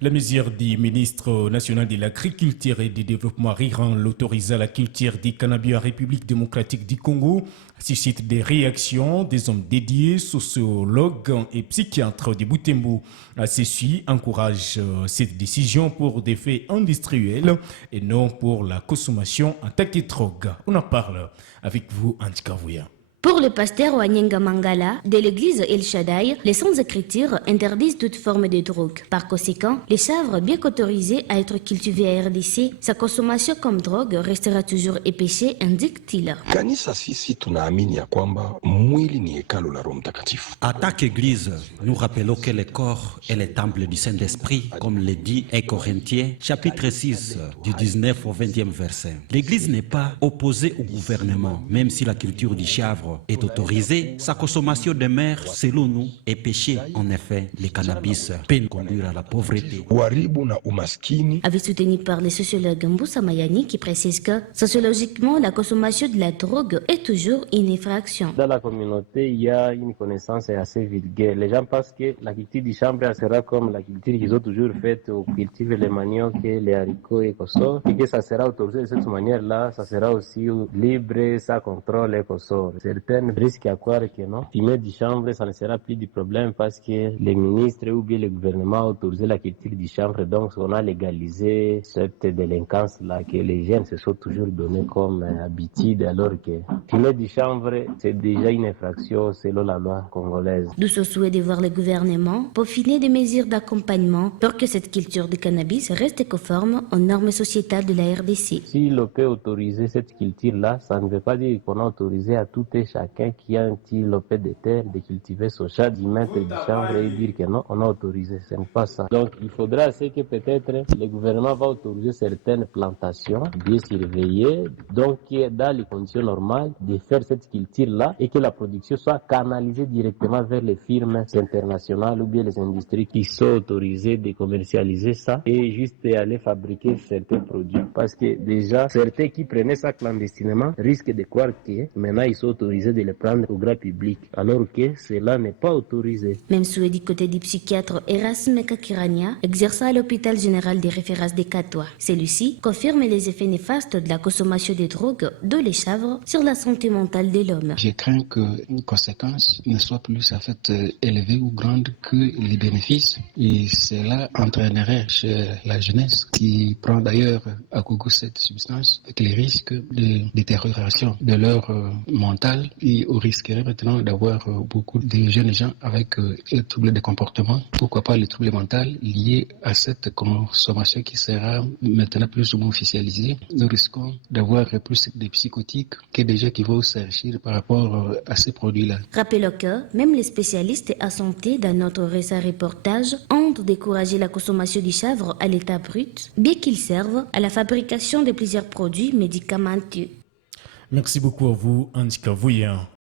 La mesure du ministre national de l'Agriculture et du Développement rural l'autorisa la culture du cannabis en République démocratique du Congo suscite des réactions des hommes dédiés, sociologues et psychiatres de Butembo. Ceci encourage cette décision pour des faits industriels et non pour la consommation en tant que drogue. On en parle avec vous, Antika Vouya. Pour le pasteur Wanyenga Mangala de l'église El Shaddai, les sans écriture interdisent toute forme de drogue. Par conséquent, les chanvres bien qu'autorisés à être cultivés à RDC, sa consommation comme drogue restera toujours épêchée, indique-t-il. Kanisa sisi tunaamini ya kwamba mwili ni hekalu la Roho Mtakatifu. À chaque église, nous rappelons que le corps est le temple du Saint-Esprit, comme le dit 1 Corinthiens, chapitre 6, du 19 au 20e verset. L'église n'est pas opposée au gouvernement, même si la culture du chanvre est autorisée, sa consommation demeure, selon nous, est péché. En effet, le cannabis peut nous conduire à la pauvreté. Avait soutenu par les sociologues Mboussa Mayani qui précise que, sociologiquement, la consommation de la drogue est toujours une infraction. Dans la communauté, il y a une connaissance assez vulgaire. Les gens pensent que la culture du chanvre sera comme la culture qu'ils ont toujours faite, où cultivent les maniocs, les haricots et consorts, et que ça sera autorisé de cette manière-là, ça sera aussi libre, ça contrôle et consorts. Certains risquent à croire que non. Fumer du chanvre, ça ne sera plus du problème parce que les ministres ou bien le gouvernement ont autorisé la culture du chanvre. Donc, on a légalisé cette délinquance-là que les jeunes se sont toujours donnés comme habitude, alors que fumer du chanvre, c'est déjà une infraction selon la loi congolaise. D'où ce souhait de voir le gouvernement peaufiner des mesures d'accompagnement pour que cette culture du cannabis reste conforme aux normes sociétales de la RDC. Si l'on peut autoriser cette culture-là, ça ne veut pas dire qu'on a autorisé à tout et chacun qui a un petit lopé de terre de cultiver son chat, d'y mettre du chanvre et dire que non, on a autorisé. Ce n'est pas ça. Donc il faudra c'est que peut-être le gouvernement va autoriser certaines plantations bien surveillées, donc dans les conditions normales de faire cette culture-là et que la production soit canalisée directement vers les firmes internationales ou bien les industries qui sont autorisées de commercialiser ça et juste aller fabriquer certains produits. Parce que déjà, certains qui prenaient ça clandestinement risquent de croire que maintenant ils sont autorisés de les prendre au grand public, alors que cela n'est pas autorisé. Même souhait du côté du psychiatre Erasme Kakirania, exerçant à l'hôpital général des références des Catois. Celui-ci confirme les effets néfastes de la consommation de drogue de les chanvres sur la santé mentale de l'homme. Je crains qu'une conséquence ne soit plus en fait élevée ou grande que les bénéfices, et cela entraînerait chez la jeunesse qui prend d'ailleurs à gogo cette substance avec les risques de détérioration de leur mental, et on risquerait maintenant d'avoir beaucoup de jeunes gens avec des troubles de comportement, pourquoi pas les troubles mentaux liés à cette consommation qui sera maintenant plus ou moins officialisée. Nous risquons d'avoir plus des psychotiques que des gens qui vont s'enrichir par rapport à ces produits-là. Rappelons que même les spécialistes à santé dans notre récent reportage ont découragé la consommation du chanvre à l'état brut, bien qu'ils servent à la fabrication de plusieurs produits médicamenteux. Merci beaucoup à vous, Antika Vouya.